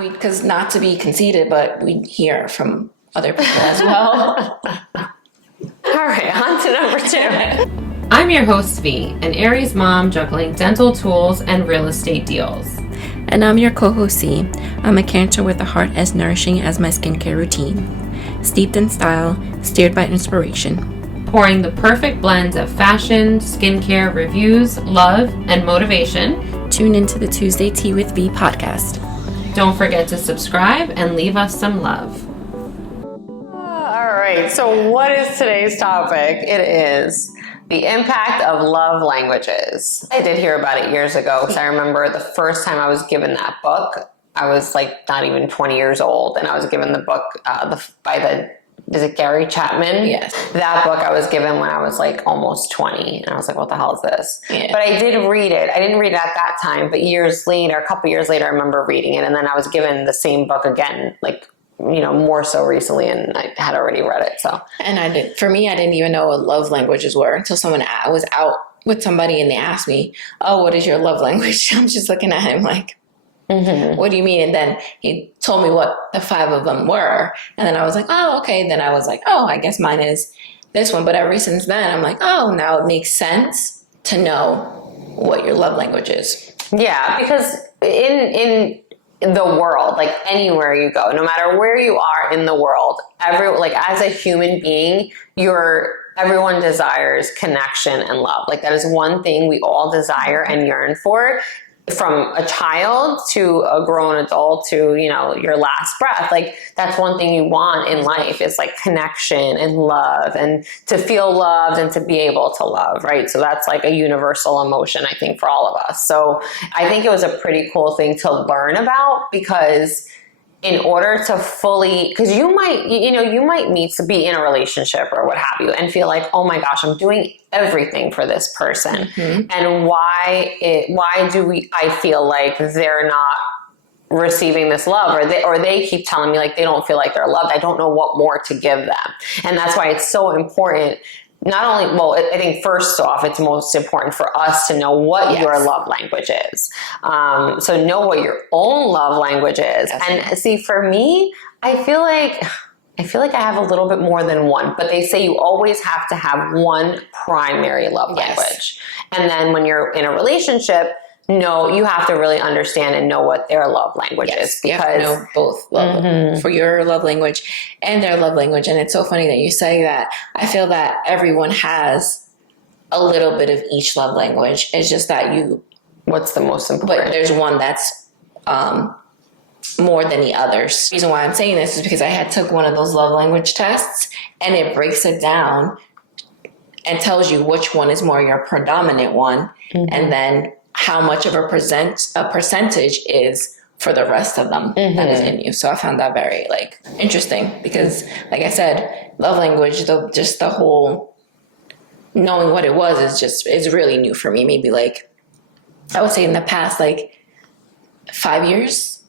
Because not to be conceited, but we hear from other people as well. All right, on to number 2. I'm your host, Cee, an Aries mom juggling dental tools and real estate deals. And I'm your co-host, Cee. I'm a Cancer with a heart as nourishing as my skincare routine. Steeped in style, steered by inspiration. Pouring the perfect blends of fashion, skincare, reviews, love, and motivation. Tune into the Tuesday Tea with V podcast. Don't forget to subscribe and leave us some love. All right, so what is today's topic? It is the impact of love languages. I did hear about it years ago because I remember the first time I was given that book, I was like not even 20 years old, and I was given the book is it Gary Chapman? Yes. That book I was given when I was like almost 20. And I was like, what the hell is this? Yeah. But I did read it. I didn't read it at that time, but a couple years later, I remember reading it. And then I was given the same book again, like, more so recently, and I had already read it. So, and I didn't even know what love languages were until I was out with somebody and they asked me, oh, what is your love language? I'm just looking at him like, what do you mean? And then he told me what the 5 of them were. And then I was like, oh, okay. Then I was like, oh, I guess mine is this one. But ever since then, I'm like, oh, now it makes sense to know what your love language is. Yeah, because in the world, like anywhere you go, no matter where you are in the world, as a human being, everyone desires connection and love. Like that is one thing we all desire and yearn for. From a child to a grown adult to, your last breath. Like that's one thing you want in life is like connection and love and to feel loved and to be able to love, right? So that's like a universal emotion, I think, for all of us. So I think it was a pretty cool thing to learn about because in order to fully, because you might need to be in a relationship or what have you and feel like, oh my gosh, I'm doing everything for this person. Mm-hmm. And I feel like they're not receiving this love or they keep telling me like they don't feel like they're loved. I don't know what more to give them. And that's why it's so important. I think first off, it's most important for us to know what your love language is. So know what your own love language is. And see, for me, I feel like I have a little bit more than one, but they say you always have to have one primary love language. And then when you're in a relationship, you have to really understand and know what their love language is. Because you have to know both for your love language and their love language. And it's so funny that you say that. I feel that everyone has a little bit of each love language. It's just that what's the most important? But there's one that's more than the others. The reason why I'm saying this is because I had took one of those love language tests and it breaks it down and tells you which one is more your predominant one. Mm-hmm. And then how much of a percentage is for the rest of them that is in you. So I found that very interesting because like I said, love language, just the whole knowing what it was is really new for me. Maybe I would say in the past 5 years.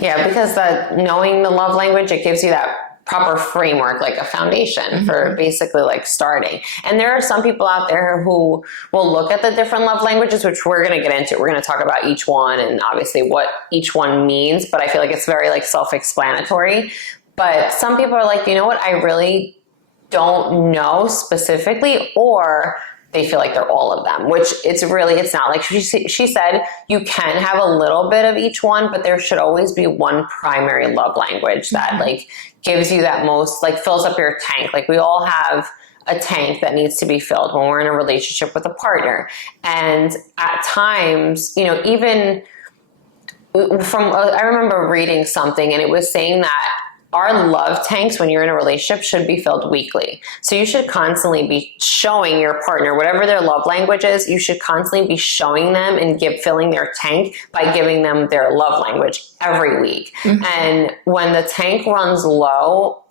Yeah, because knowing the love language, it gives you that proper framework, like a foundation for basically starting. And there are some people out there who will look at the different love languages, which we're going to get into. We're going to talk about each one and obviously what each one means, but I feel like it's very self-explanatory. But some people are like, you know what, I really don't know specifically, or they feel like they're all of them, which it's not. Like she said, you can have a little bit of each one, but there should always be one primary love language that gives you that most, fills up your tank. We all have a tank that needs to be filled when we're in a relationship with a partner. And at times, even I remember reading something and it was saying that our love tanks when you're in a relationship should be filled weekly. So you should constantly be showing your partner, whatever their love language is, you should constantly be showing them and filling their tank by giving them their love language every week. Mm-hmm. And when the tank runs low,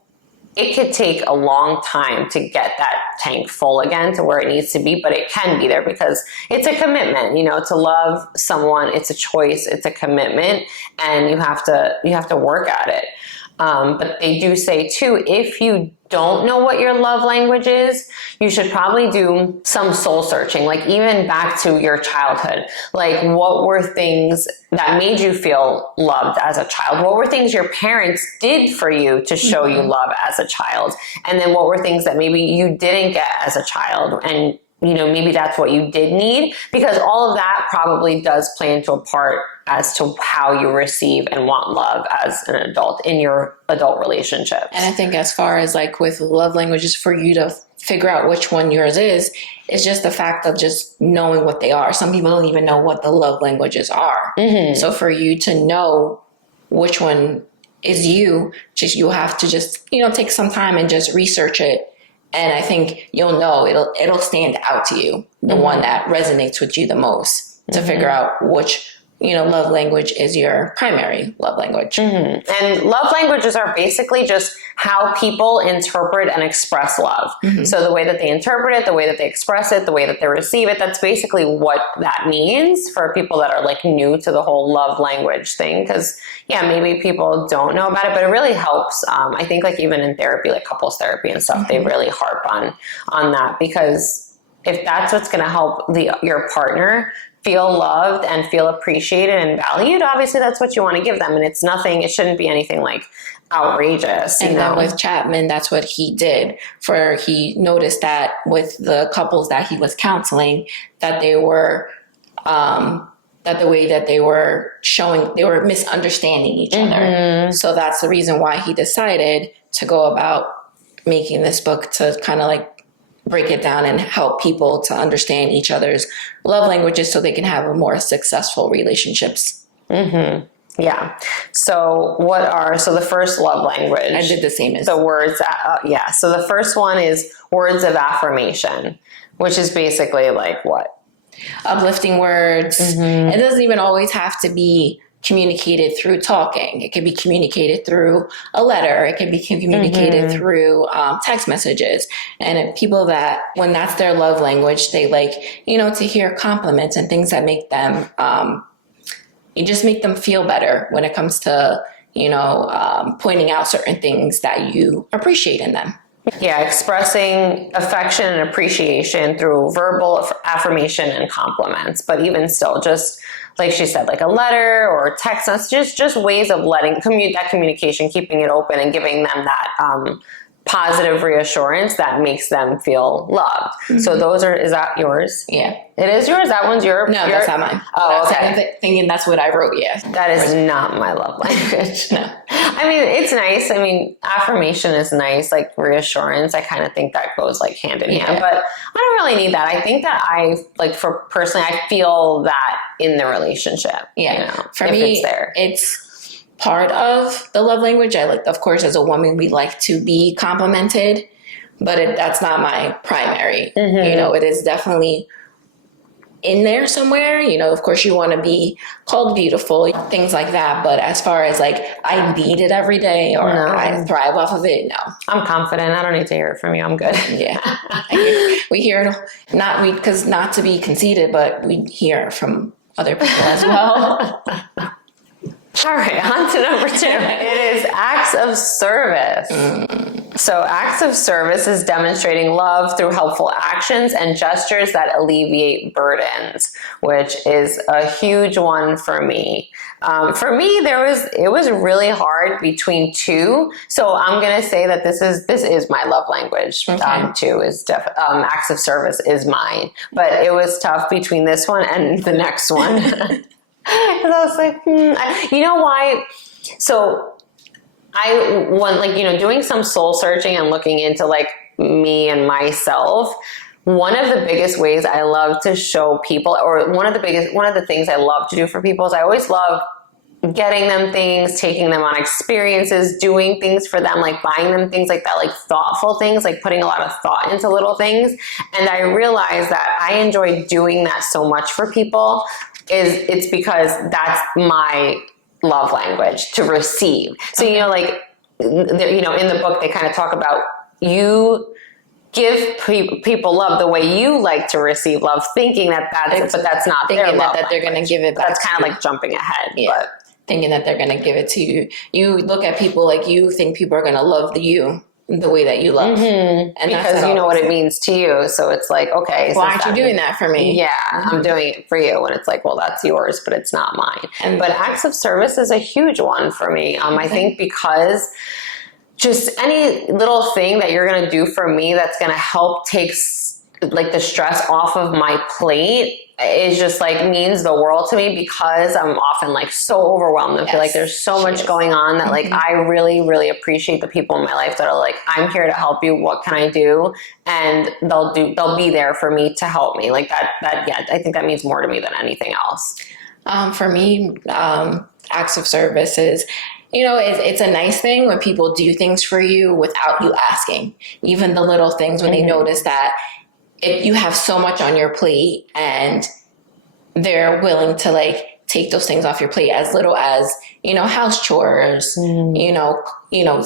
it could take a long time to get that tank full again to where it needs to be, but it can be there because it's a commitment, to love someone. It's a choice, it's a commitment, and you have to work at it. But they do say too, if you don't know what your love language is, you should probably do some soul searching, like even back to your childhood. Like, what were things that made you feel loved as a child? What were things your parents did for you to show you love as a child? And then what were things that maybe you didn't get as a child? And maybe that's what you did need, because all of that probably does play into a part as to how you receive and want love as an adult in your adult relationships. And I think as far as like with love languages, for you to figure out which one yours is just the fact of just knowing what they are. Some people don't even know what the love languages are. So for you to know which one is you have to just, take some time and just research it. And I think you'll know it'll stand out to you, the one that resonates with you the most, to figure out which, love language is your primary love language. And love languages are basically just how people interpret and express love. So the way that they interpret it, the way that they express it, the way that they receive it, that's basically what that means for people that are like new to the whole love language thing. Because maybe people don't know about it, but it really helps. I think like even in therapy, like couples therapy and stuff, they really harp on that, because if that's what's going to help your partner feel loved and feel appreciated and valued, obviously that's what you want to give them. And it shouldn't be anything like outrageous. And then with Chapman, that's what he did. He noticed that with the couples that he was counseling, that they were, that the way that they were showing, they were misunderstanding each other. So that's the reason why he decided to go about making this book, to kind of like break it down and help people to understand each other's love languages so they can have more successful relationships. Yeah. So so the first love language. I did the same as the words. So the first one is words of affirmation, which is basically like what? Uplifting words. It doesn't even always have to be communicated through talking. It can be communicated through a letter. It can be communicated through text messages. And people that, when that's their love language, they like, to hear compliments and things that make them, you just make them feel better when it comes to, pointing out certain things that you appreciate in them. Yeah, expressing affection and appreciation through verbal affirmation and compliments. But even still, just like she said, like a letter or text message, just ways of letting that communication, keeping it open and giving them that positive reassurance that makes them feel loved. So is that yours? Yeah. It is yours? That one's yours? No, that's not mine. Oh, okay. Thinking that's what I wrote, yeah. That is not my love language. No. I mean, it's nice. I mean, affirmation is nice, like reassurance. I kind of think that goes like hand in hand, but I don't really need that. I think that personally, I feel that in the relationship. Yeah. For me, it's part of the love language. Of course, as a woman, we like to be complimented, but that's not my primary. It is definitely in there somewhere. Of course, you want to be called beautiful, things like that. But as far as like, I need it every day or I thrive off of it, no. I'm confident. I don't need to hear it from you. I'm good. Yeah. We hear it, because not to be conceited, but we hear from other people as well. All right, on to number 2. It is acts of service. So acts of service is demonstrating love through helpful actions and gestures that alleviate burdens, which is a huge one for me. For me, it was really hard between 2. So I'm going to say that this is my love language. Okay. 2 is acts of service is mine, but it was tough between this one and the next one. Because I was like, you know why? So I want, doing some soul searching and looking into like me and myself. One of the biggest ways I love to show people, or one of the things I love to do for people, is I always love getting them things, taking them on experiences, doing things for them, like buying them things like that, like thoughtful things, like putting a lot of thought into little things. And I realized that I enjoy doing that so much for people. It's because that's my love language, to receive. So, in the book, they kind of talk about you give people love the way you like to receive love, thinking but that's not their love that they're going to give it back. That's kind of like jumping ahead. Yeah. thinking that they're going to give it to you. You look at people like you think people are going to love you the way that you love. And because you know what it means to you. So it's like, okay. Why aren't you doing that for me? Yeah, I'm doing it for you. When it's like, well, that's yours, but it's not mine. But acts of service is a huge one for me. I think because just any little thing that you're going to do for me that's going to help take like the stress off of my plate is just like means the world to me, because I'm often like so overwhelmed and feel like there's so much going on that like I really, really appreciate the people in my life that are like, I'm here to help you. What can I do? And they'll be there for me to help me. Like that, yeah, I think that means more to me than anything else. For me, acts of service is, it's a nice thing when people do things for you without you asking. Even the little things when they notice that if you have so much on your plate and they're willing to like take those things off your plate, as little as, house chores,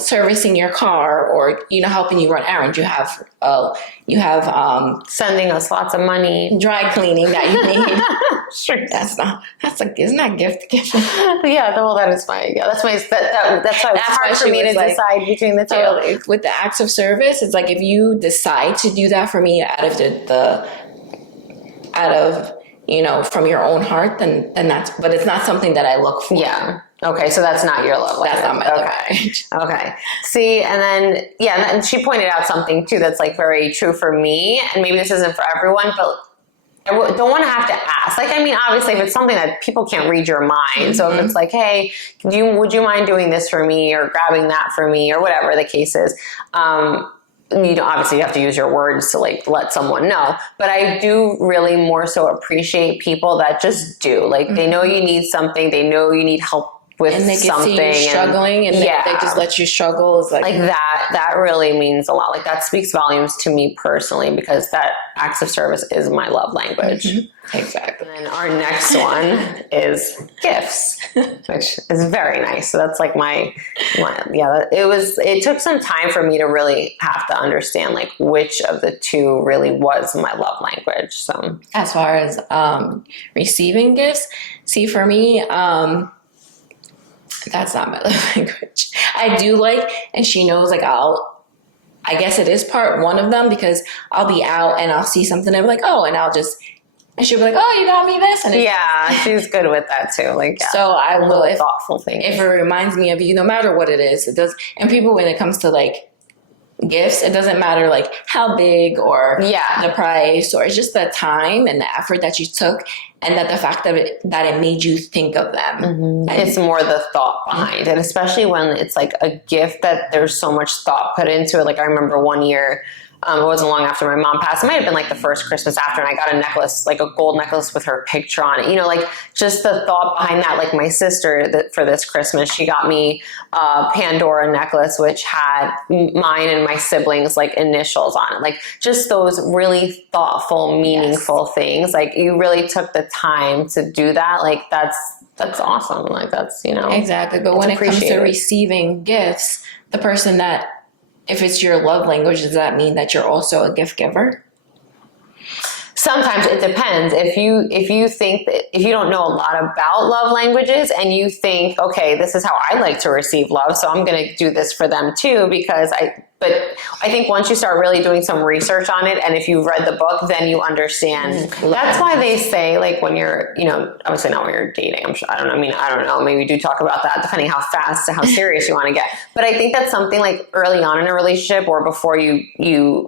servicing your car, or, helping you run errands. You have sending us lots of money, dry cleaning that you need. Sure. Isn't that gift giving? Yeah, well, that's why it's hard for me to decide between the two. So with the acts of service, it's like if you decide to do that for me out of from your own heart, then that's, but it's not something that I look for. Yeah. Okay, so that's not your love language. That's not my love language. Okay. See, and then, and she pointed out something too that's like very true for me, and maybe this isn't for everyone, but I don't want to have to ask. Like, I mean, obviously, if it's something that people can't read your mind, so if it's like, hey, would you mind doing this for me, or grabbing that for me, or whatever the case is, obviously you have to use your words to like let someone know, but I do really more so appreciate people that just do. Like, they know you need something, they know you need help with and they something, can see you struggling, and they just let you struggle. Is like that really means a lot. Like, that speaks volumes to me personally, because that acts of service is my love language. Exactly. And then our next one is gifts, which is very nice. So that's like it took some time for me to really have to understand like which of the two really was my love language. So as far as receiving gifts, see, for me, that's not my love language. I do like, and she knows, like, I guess it is part one of them, because I'll be out and I'll see something and I'm like, oh, and she'll be like, oh, you got me this. And she's good with that too. Like, so I will, thoughtful things. If it reminds me of you, no matter what it is, it does. And people, when it comes to like gifts, it doesn't matter like how big or the price, or it's just the time and the effort that you took, and that the fact that it made you think of them. It's more the thought behind it, especially when it's like a gift that there's so much thought put into it. Like, I remember one year, it wasn't long after my mom passed. It might have been like the first Christmas after, and I got a necklace, like a gold necklace with her picture on it. Like just the thought behind that. Like, my sister, for this Christmas, she got me a Pandora necklace, which had mine and my siblings' like initials on it. Like, just those really thoughtful, meaningful things. Like, you really took the time to do that. Like, that's awesome. Like, that's, Exactly. But when it comes to receiving gifts, the person that, if it's your love language, does that mean that you're also a gift giver? Sometimes it depends. If you think that, if you don't know a lot about love languages and you think, okay, this is how I like to receive love, so I'm going to do this for them too, but I think once you start really doing some research on it, and if you've read the book, then you understand. That's why they say, like, when you're, obviously not when you're dating, I'm sure, I don't know, maybe we do talk about that, depending how fast, how serious you want to get. But I think that's something like early on in a relationship, or before you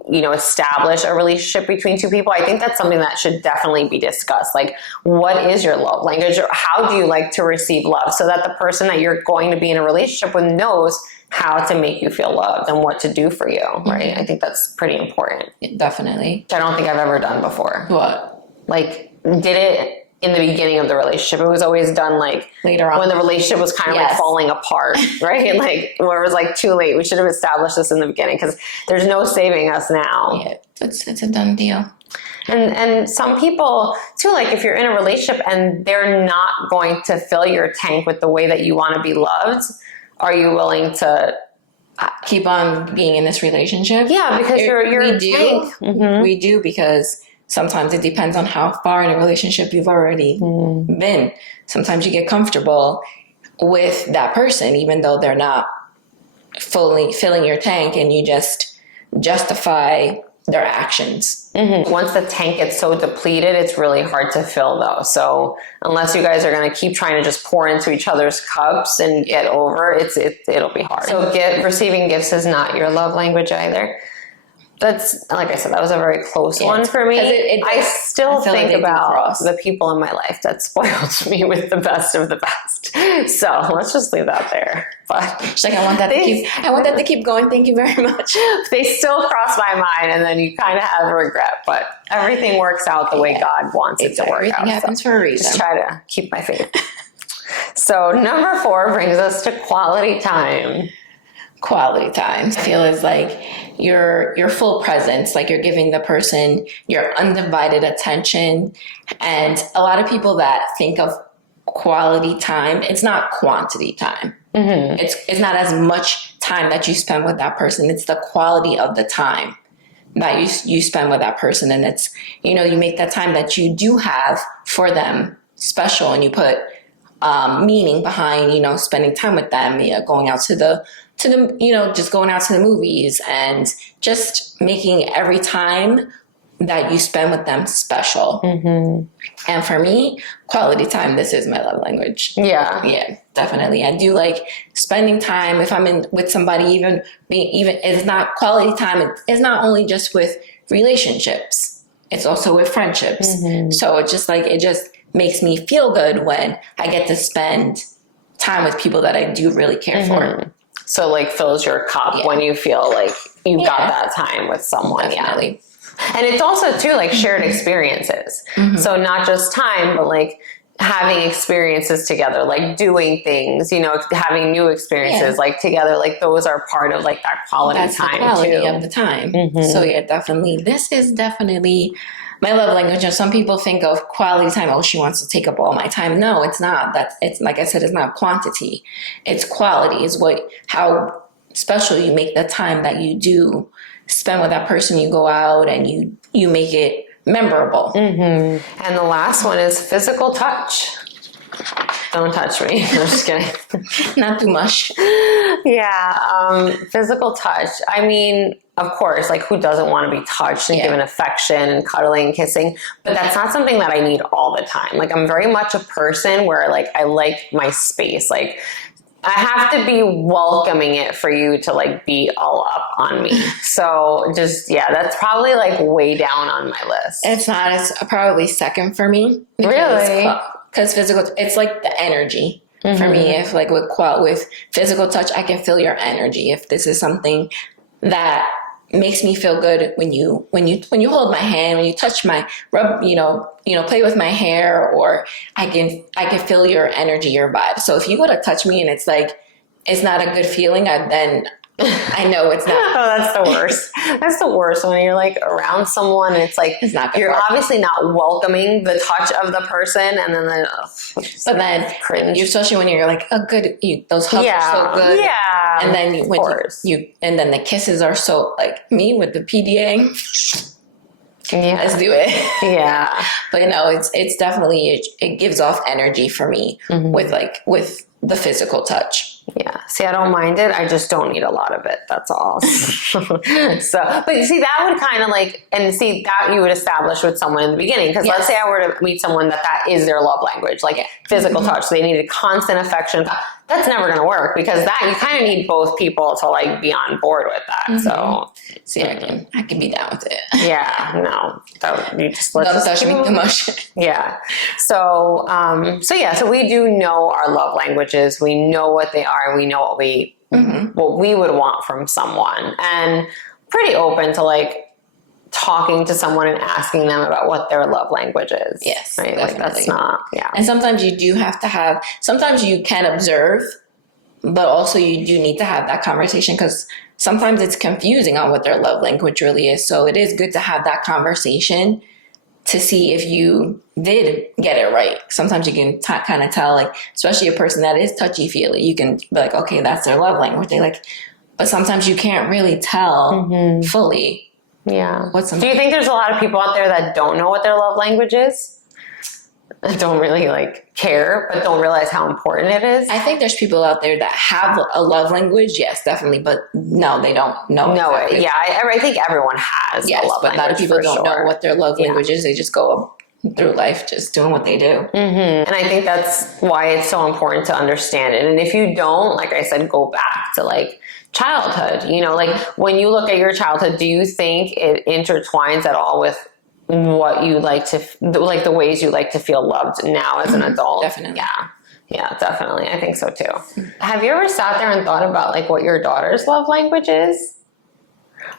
establish a relationship between two people, I think that's something that should definitely be discussed. Like, what is your love language, or how do you like to receive love, so that the person that you're going to be in a relationship with knows how to make you feel loved and what to do for you, right? I think that's pretty important. Definitely. Which I don't think I've ever done before. What? Like, did it in the beginning of the relationship. It was always done like later on when the relationship was kind of like falling apart, right? Like where it was like too late. We should have established this in the beginning because there's no saving us now. Yeah, it's a done deal. And some people too, like if you're in a relationship and they're not going to fill your tank with the way that you want to be loved, are you willing to keep on being in this relationship? Yeah, because you're we do. tank. Mm-hmm. We do, because sometimes it depends on how far in a relationship you've already been. Sometimes you get comfortable with that person, even though they're not fully filling your tank, and you just justify their actions. Once the tank gets so depleted, it's really hard to fill though. So unless you guys are going to keep trying to just pour into each other's cups and get over, it'll be hard. So receiving gifts is not your love language either. That's, like I said, that was a very close one for me. I still think about the people in my life that spoiled me with the best of the best. So let's just leave that there. But she's like, I want that to keep going. Thank you very much. They still cross my mind, and then you kind of have regret, but everything works out the way God wants it to work out. Everything happens for a reason. Just try to keep my faith. So number 4 brings us to quality time. Quality time, I feel, is like your full presence, like you're giving the person your undivided attention. And a lot of people that think of quality time, it's not quantity time. It's not as much time that you spend with that person. It's the quality of the time that you spend with that person. And it's, you make that time that you do have for them special, and you put meaning behind, spending time with them, going out to the, just going out to the movies, and just making every time that you spend with them special. And for me, quality time, this is my love language. Yeah, definitely. I do like spending time if I'm with somebody, even it's not quality time. It's not only just with relationships, it's also with friendships. So it just makes me feel good when I get to spend time with people that I do really care for. So like fills your cup when you feel like you got that time with someone. Definitely. And it's also too like shared experiences. So not just time, but like having experiences together, like doing things, having new experiences like together, like those are part of like that quality time. The quality too. of the time. So yeah, definitely. This is definitely my love language. And some people think of quality time, oh, she wants to take up all my time. No, it's not. It's like I said, it's not quantity. It's quality. It's how special you make the time that you do spend with that person. You go out and you make it memorable. And the last one is physical touch. Don't touch me. I'm just kidding. Not too much. Physical touch. I mean, of course, like who doesn't want to be touched and given affection and cuddling and kissing? But that's not something that I need all the time. Like I'm very much a person where like I like my space. Like I have to be welcoming it for you to like be all up on me. So just, that's probably like way down on my list. It's not. It's probably second for me. Really? Because physical, it's like the energy for me. If like with physical touch, I can feel your energy. If this is something that makes me feel good when you hold my hand, when you touch my rub, play with my hair, or I can feel your energy, your vibe. So if you go to touch me and it's like, it's not a good feeling, then I know it's not. Oh, that's the worst. That's the worst when you're like around someone and it's like, it's not good. You're obviously not welcoming the touch of the person, and then but then cringe. Especially when you're like, those hugs are so good. Yeah. And then and then the kisses are so like me with the PDA. Let's do it. Yeah. But it's definitely, it gives off energy for me with the physical touch. Yeah. See, I don't mind it. I just don't need a lot of it. That's all. So, but see, that would kind of that you would establish with someone in the beginning. Because let's say I were to meet someone that is their love language, like physical touch. So they needed constant affection. That's never going to work, because that you kind of need both people to like be on board with that. So see, I can be down with it. Yeah, no, you just don't touch me too much. Yeah. So we do know our love languages. We know what they are, and we know what we would want from someone, and pretty open to like talking to someone and asking them about what their love language is. Yes, right. Definitely. Like that's not. Yeah. And sometimes you do have to have. Sometimes you can observe, but also you do need to have that conversation, because sometimes it's confusing on what their love language really is. So it is good to have that conversation to see if you did get it right. Sometimes you can kind of tell, like, especially a person that is touchy-feely, you can be like, okay, that's their love language. They like, but sometimes you can't really tell fully. Yeah. Do you think there's a lot of people out there that don't know what their love language is? don't really like care, but don't realize how important it is. I think there's people out there that have a love language, yes, definitely, but no, they don't know. No, exactly. yeah, I think everyone has a Yes, love but a lot of language, people for don't know sure. what their love language is. They just go through life just doing what they do. And I think that's why it's so important to understand it. And if you don't, like I said, go back to like childhood, you know, like when you look at your childhood, do you think it intertwines at all with what you like to, like the ways you like to feel loved now as an adult? Definitely. Yeah, definitely. I think so too. Have you ever sat there and thought about like what your daughter's love language is?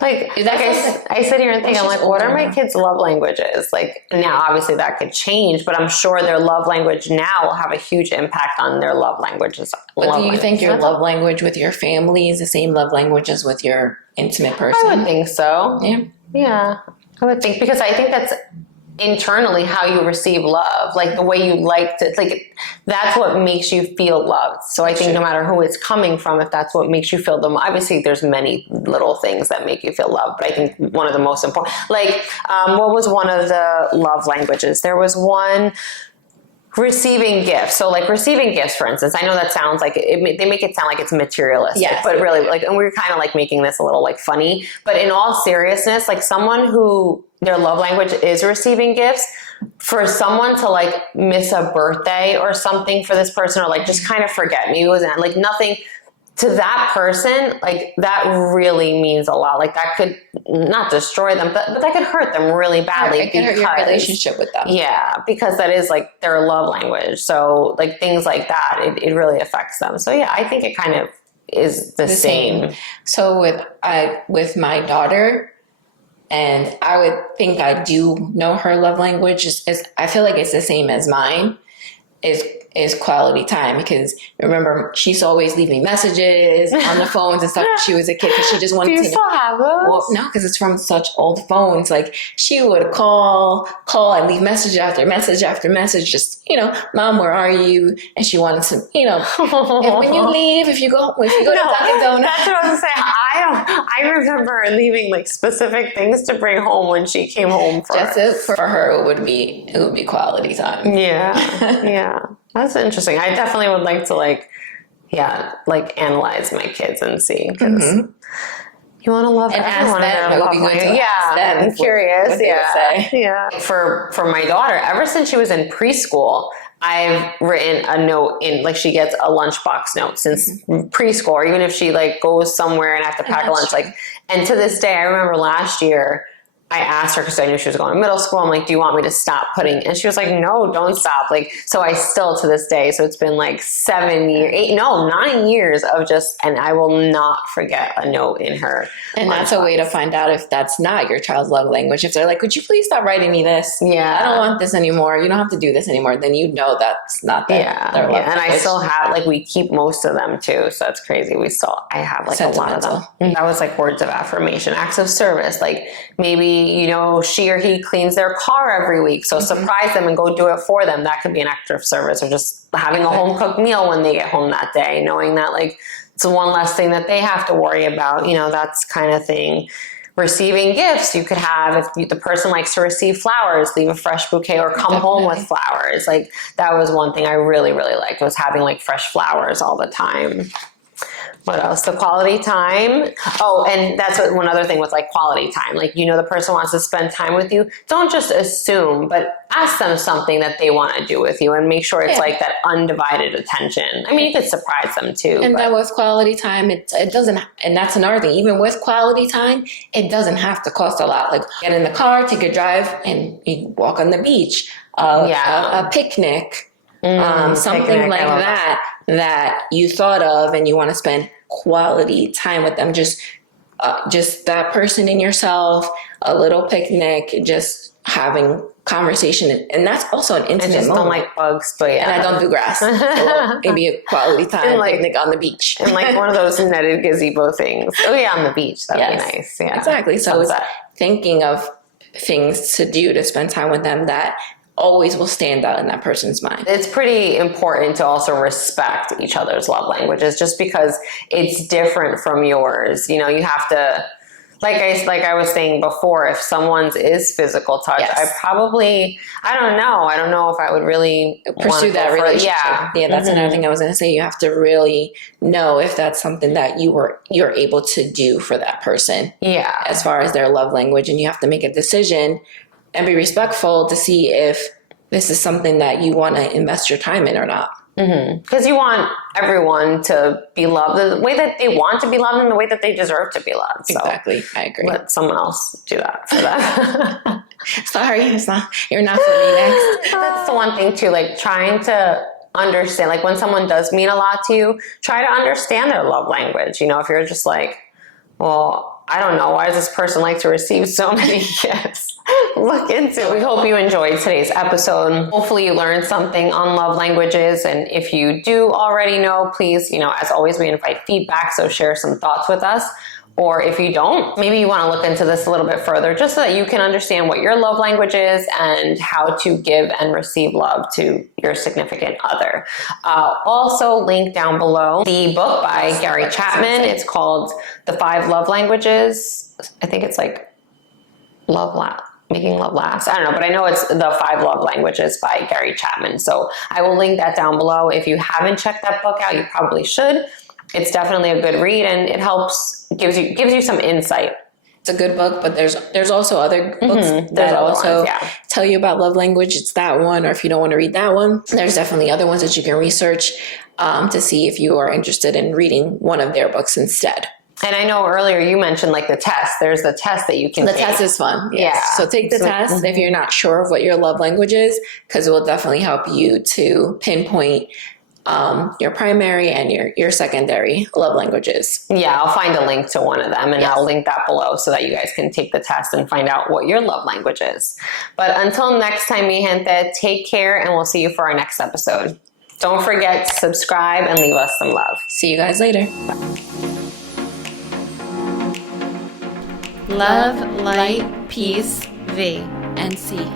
Like I sit here and think, I'm like, what are my kids' love languages? Like now, obviously that could change, but I'm sure their love language now will have a huge impact on their love languages. But do you think your love language with your family is the same love language as with your intimate person? I would think so. Yeah. I would think, because I think that's internally how you receive love, like the way you like to, like that's what makes you feel loved. So I think no matter who it's coming from, if that's what makes you feel them, obviously there's many little things that make you feel loved, but I think one of the most important, like what was one of the love languages? There was one, receiving gifts. So like receiving gifts, for instance, I know that sounds like they make it sound like it's materialistic, yes, but really like, and we're kind of like making this a little like funny, but in all seriousness, like someone who their love language is receiving gifts, for someone to like miss a birthday or something for this person, or like just kind of forget, maybe it wasn't like nothing to that person, like that really means a lot. Like that could not destroy them, but that could hurt them really badly. It can hurt your relationship with them. Yeah, because that is like their love language. So like things like that, it really affects them. So yeah, I think it kind of is the same. So with my daughter, and I would think I do know her love language, is I feel like it's the same as mine, is quality time, because remember she used to always leave me messages on the phones and stuff when she was a kid, because she just wanted Do you still have those? Well, no, because it's from such old phones. Like she would call and leave message after message after message, just, Mom, where are you? And she wanted to, when you leave, if you go to Dunkin' Donuts. That's what I was saying. I remember leaving like specific things to bring home when she came home for her. It would be quality time. Yeah. That's interesting. I definitely would like to analyze my kids and see, because you want to love and everyone. I'm curious. Yeah. For my daughter, ever since she was in preschool, I've written a note in, like she gets a lunchbox note since preschool, or even if she like goes somewhere and I have to pack a lunch, and to this day, I remember last year, I asked her, because I knew she was going to middle school. I'm like, do you want me to stop putting? And she was like, no, don't stop. Like, so I still to this day. So it's been like 9 years of just, and I will not forget a note in her. And that's a way to find out if that's not your child's love language. If they're like, could you please stop writing me this? Yeah. I don't want this anymore. You don't have to do this anymore. Then that's not their love language. And I still have, like, we keep most of them too. So that's crazy. I have like a lot of them. That was like words of affirmation, acts of service. Like maybe, she or he cleans their car every week. So surprise them and go do it for them. That could be an act of service, or just having a home cooked meal when they get home that day, knowing that like it's one less thing that they have to worry about, that's kind of thing. Receiving gifts, you could have, if the person likes to receive flowers, leave a fresh bouquet or come home with flowers. Like that was one thing I really, really liked, was having like fresh flowers all the time. What else? The quality time. Oh, and that's one other thing with like quality time. Like, the person wants to spend time with you. Don't just assume, but ask them something that they want to do with you, and make sure it's like that undivided attention. I mean, you could surprise them too. And that with quality time, it doesn't, and that's another thing, even with quality time, it doesn't have to cost a lot. Like get in the car, take a drive, and you walk on the beach, a picnic, something like that you thought of, and you want to spend quality time with them. Just that person and yourself, a little picnic, just having conversation, and that's also an intimate moment. I just don't like bugs, but yeah. And I don't do grass. So maybe a quality time picnic on the beach. And like one of those netted gazebo things. Oh yeah, on the beach. That'd be nice. Yeah. Exactly. So it's thinking of things to do to spend time with them that always will stand out in that person's mind. It's pretty important to also respect each other's love languages, just because it's different from yours. You have to, like I was saying before, if someone's is physical touch, Yes. I don't know if I would really pursue wanna that go for- relationship. Yeah, That's another thing I was going to say. You have to really know if that's something that you're able to do for that person yeah. as far as their love language, and you have to make a decision and be respectful to see if this is something that you want to invest your time in or not. Because you want everyone to be loved the way that they want to be loved and the way that they deserve to be loved. So Exactly, I agree. let someone else do that for them. Sorry, you're not for me next. That's the one thing too, like trying to understand, like when someone does mean a lot to you, try to understand their love language. If you're just like, well, I don't know, why does this person like to receive so many gifts? Look into it. We hope you enjoyed today's episode. Hopefully you learned something on love languages. And if you do already know, please, as always, we invite feedback. So share some thoughts with us. Or if you don't, maybe you want to look into this a little bit further just so that you can understand what your love language is and how to give and receive love to your significant other. Also, link down below the book by Gary Chapman. It's called The 5 Love Languages. I think it's like Making Love Last. I don't know, but I know it's The 5 Love Languages by Gary Chapman. So I will link that down below. If you haven't checked that book out, you probably should. It's definitely a good read, and it gives you some insight. It's a good book, but there's also other books that also tell you about love language. It's that one, or if you don't want to read that one, there's definitely other ones that you can research to see if you are interested in reading one of their books instead. And I know earlier you mentioned like the test. There's the test that you can take. The test is fun. Yes. Yeah. So take the test if you're not sure of what your love language is, because it will definitely help you to pinpoint your primary and your secondary love languages. Yeah, I'll find a link to one of them, and I'll link that below so that you guys can take the test and find out what your love language is. But until next time, mi gente, take care, and we'll see you for our next episode. Don't forget to subscribe and leave us some love. See you guys later. Love, light, peace, V. And see.